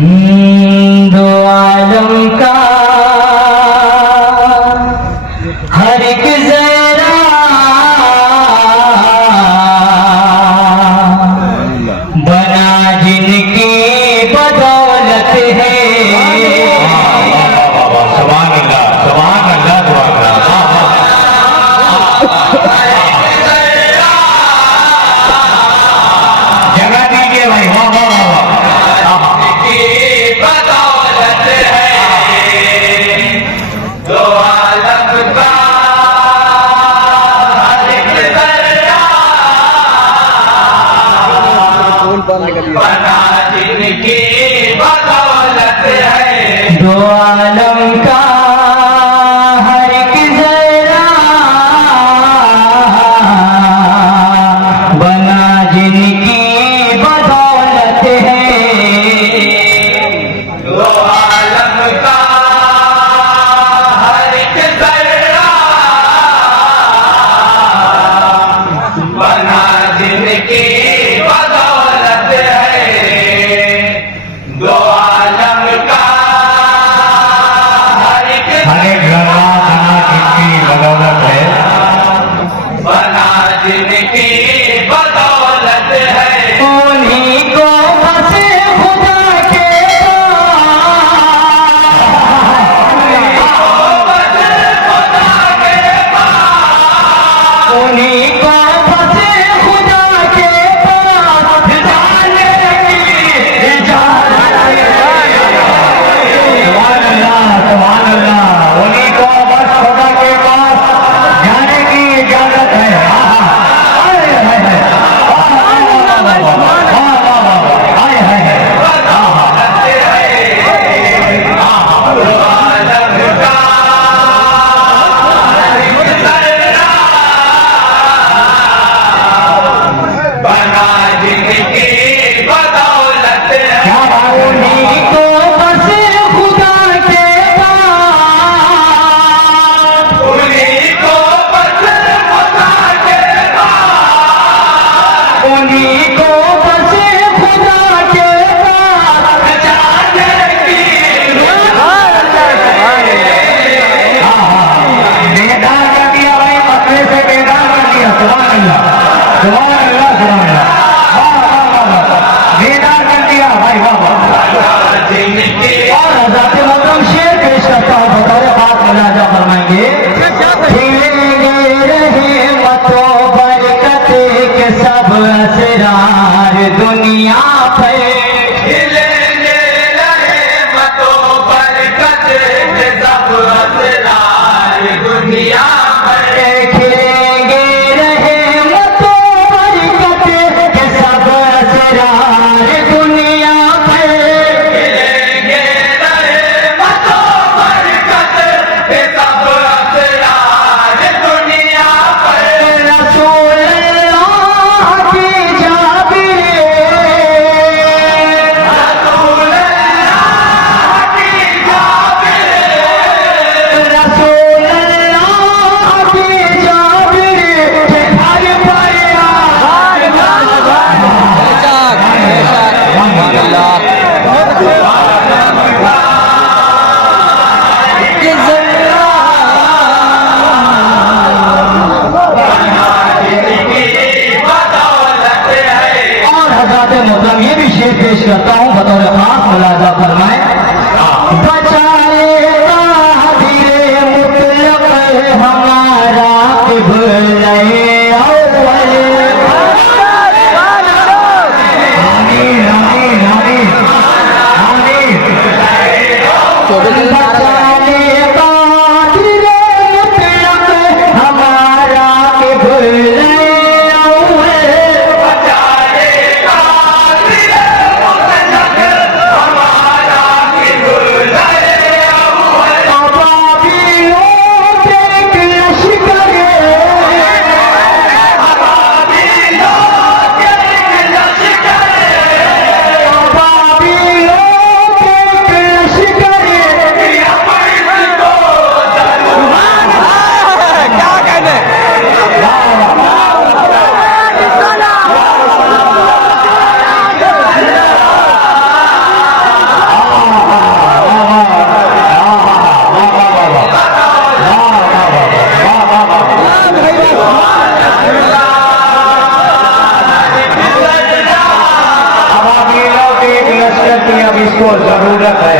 दो आलम का हर एक जरा बना जिनकी बदौलत है। सुभान अल्लाह, सुभान अल्लाह, सुभान अल्लाह। जगह दीजिए भाई, वाह वाह वाह वाह। बदौलत है दो आलम का हर एक जरा बना जिनकी बदौलत है। दो आलम का हर एक जरा बना जिनकी बदौलत है। दो आलम का हर एक जरा बना जिनकी बदौलत है। दो आलम का हर एक जरा बना जिनकी बदौलत है। बना जिनकी बदौलत है। उन्हीं को बस खुदा के उन्हीं को बस खुदा के पास जाने की इजाजत है। सुभान अल्लाह, सुभान अल्लाह। उन्हीं को बस खुदा के पास जाने की इजाजत है। बना जिनकी बदौलत है। क्या बात है? उन्हीं को बस खुदा के पास उन्हीं को बस खुदा के पास उन्हीं को बस खुदा के पास जाने की बेदार कर दिया भाई, मसले से बेदार कर दिया। सुभान अल्लाह, सुभान अल्लाह, सुभान अल्लाह। वाह वाह वाह वाह, बेदार कर दिया भाई, वाह वाह। और हज़रत मोहतरम शेर पेश करता हूँ, बतौर खास मुलाजा फरमाएंगे। खिलेंगे रहे मतो बरकत के सब असरार दुनिया पे। खिलेंगे रहे मतो बरकत के सब असरार दुनिया पे। खिलेंगे रहे मतो बरकत के सब असरार दुनिया पे। खिलेंगे रहे मतो बरकत के सब असरार दुनिया पे। रसूल अल्लाह की जाबिर रसूल अल्लाह की जाबिर रसूल अल्लाह की जाबिर के घर पर और हज़रत मोहतरम ये भी शेर पेश करता हूँ, बतौर खास मुलाजा फरमाए। बचाएगा धीरे मुतलक हमारा क़िबला अव्वल। आमीन, आमीन, आमीन, आमीन। बचाएगा धीरे मुतलक हमारा क़िबला अव्वल। बचाएगा धीरे मुतलक हमारा क़िबला अब आप ये लो कि एक लश्कर की अब इसको जरूरत है।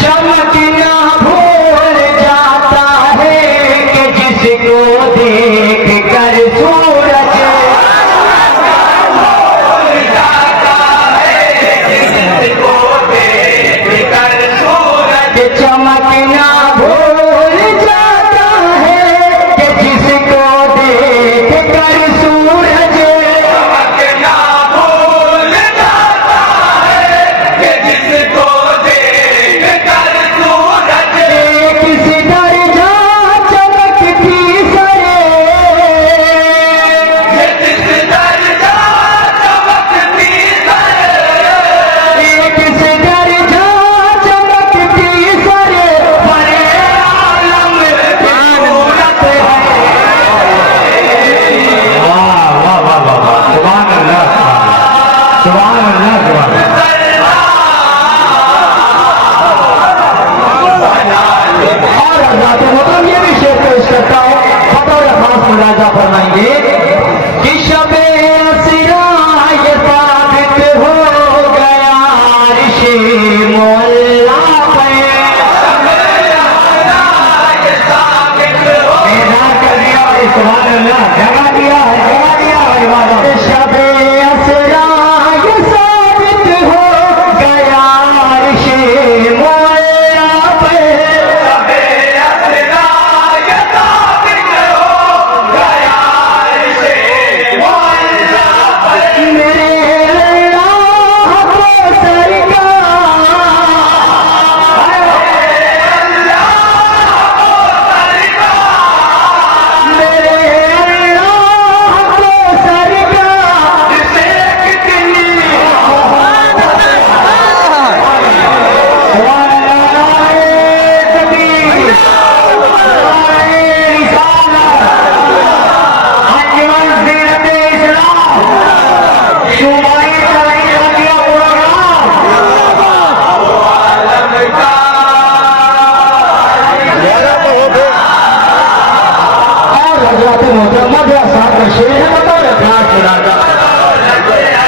चमकना भूल जाता है कि जिसको देख कर सूरज चमकना भूल जाता है कि जिसको देख कर सूरज चमकना भूल जाता है कि जिसको देख कर सूरज किसी दर्जा चमकती सरे जिस दर्जा चमकती किस दर्जा चमकती सरे बड़े आलम सूरत है। वाह वाह वाह वाह वाह, सुभान अल्लाह, सुभान अल्लाह, सुभान अल्लाह। और हज़रात मोहतरम ये भी शेर पेश करता हूँ, बतौर खास मुलाजा फरमाएंगे कि शबे असरा ये साबित हो गया ऋषि मोहल्ला पे बेदार कर दिया भाई, सुभान अल्लाह, जगा दिया है, जगा दिया है इबादत। शबे असरा ये साबित हो गया ऋषि मोहल्ला पे मेरे अल्लाह को सरकार मेरे अल्लाह को सरकार सुभान अल्लाह, तकबीर, रिसालत, अंजुमन सीरत इस्लाम, शुमाई चलाई का दिया प्रोग्राम। और हज़रात मोहतरम मदरसा का शेर है बतौर खास मुलाजा।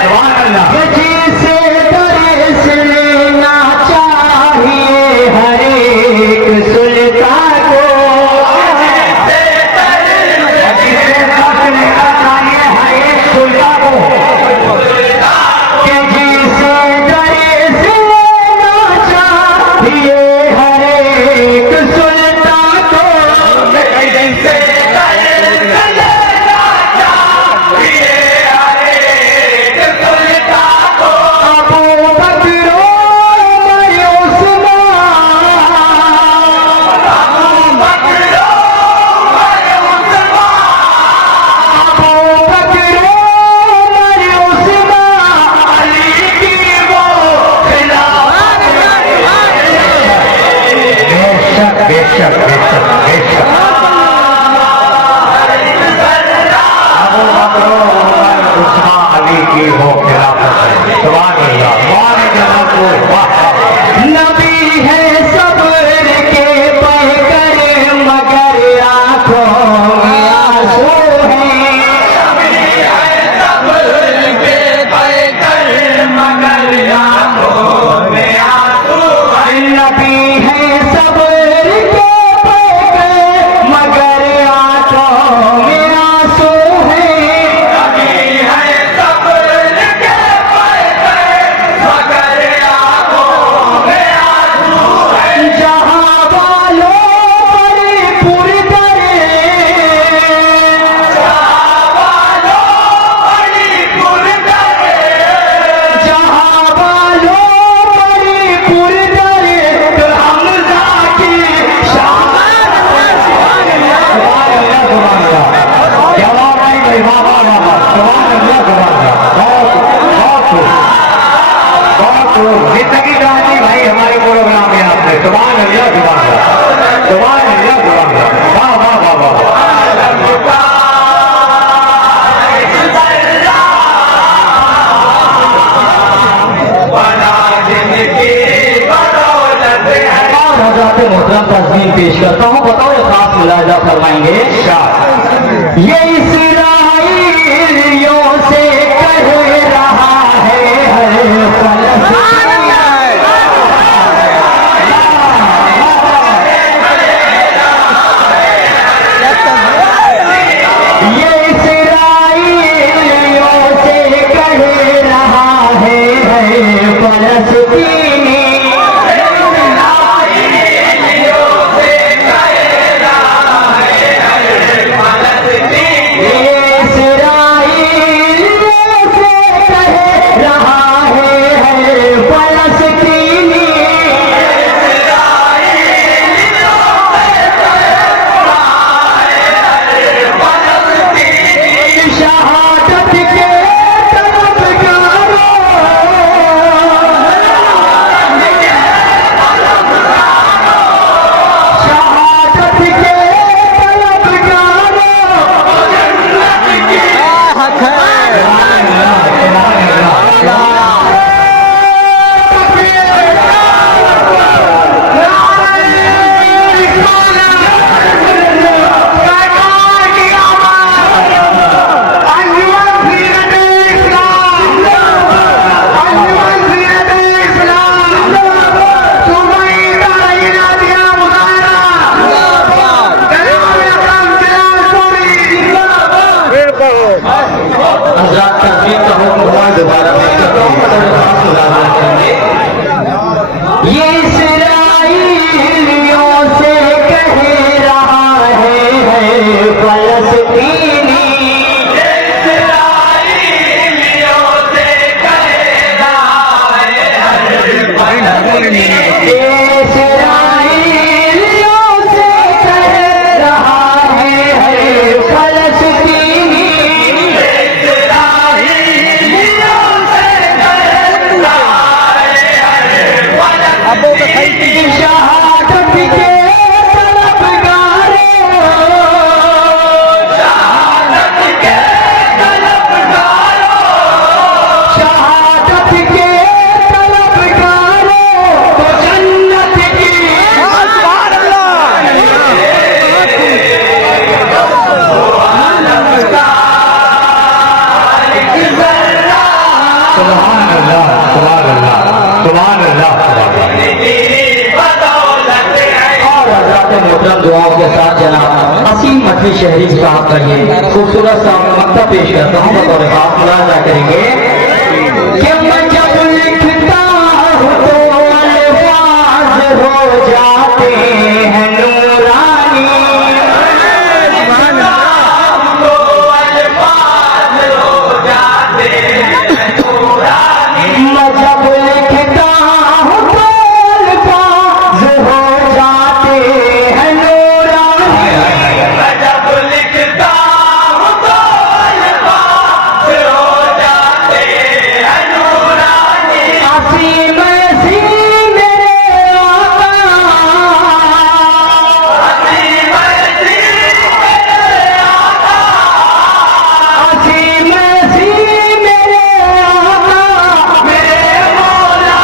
सुभान अल्लाह। जिसे दर्श लेना चाहिए हर एक सुल्तान को जिसे सच लेना चाहिए हर एक सुल्तान को, कि जिसे दर्श लेना चाहिए हर एक सुल्तान को मुलाजा फरमाएंगे। ये इसराइलियों से कह रहा है ये इसराइलियों से कह रहा है फलस्तीनी। ये इसराइलियों से कह रहा है फलस्तीनी। इसराइलियों से कह रहा है इसराइलियों से कह रहा है फलस्तीनी। शहादत के तलबगारों तो जन्नत की मोहतरम दुआओं के साथ जनाब असीम मठी शहरी साहब का ये खूबसूरत सा मक्ता पेश करता हूँ। बतौर खास मुलाजा करेंगे कि मैं जब लिखता हूँ तो अल्फाज हो जाते हैं नूरानी। मैं जब लिखता हूँ तो अल्फाज हो जाते हैं नूरानी। जब लिखता हूँ तो अल्फाज हो जाते हैं नूरानी। असीम असीम मेरे आका, असीम असीम असीम मेरे आका, मेरे मौला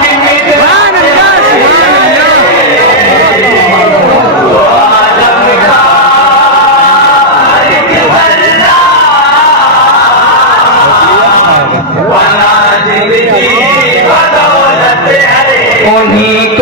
की मिदवान उन्हीं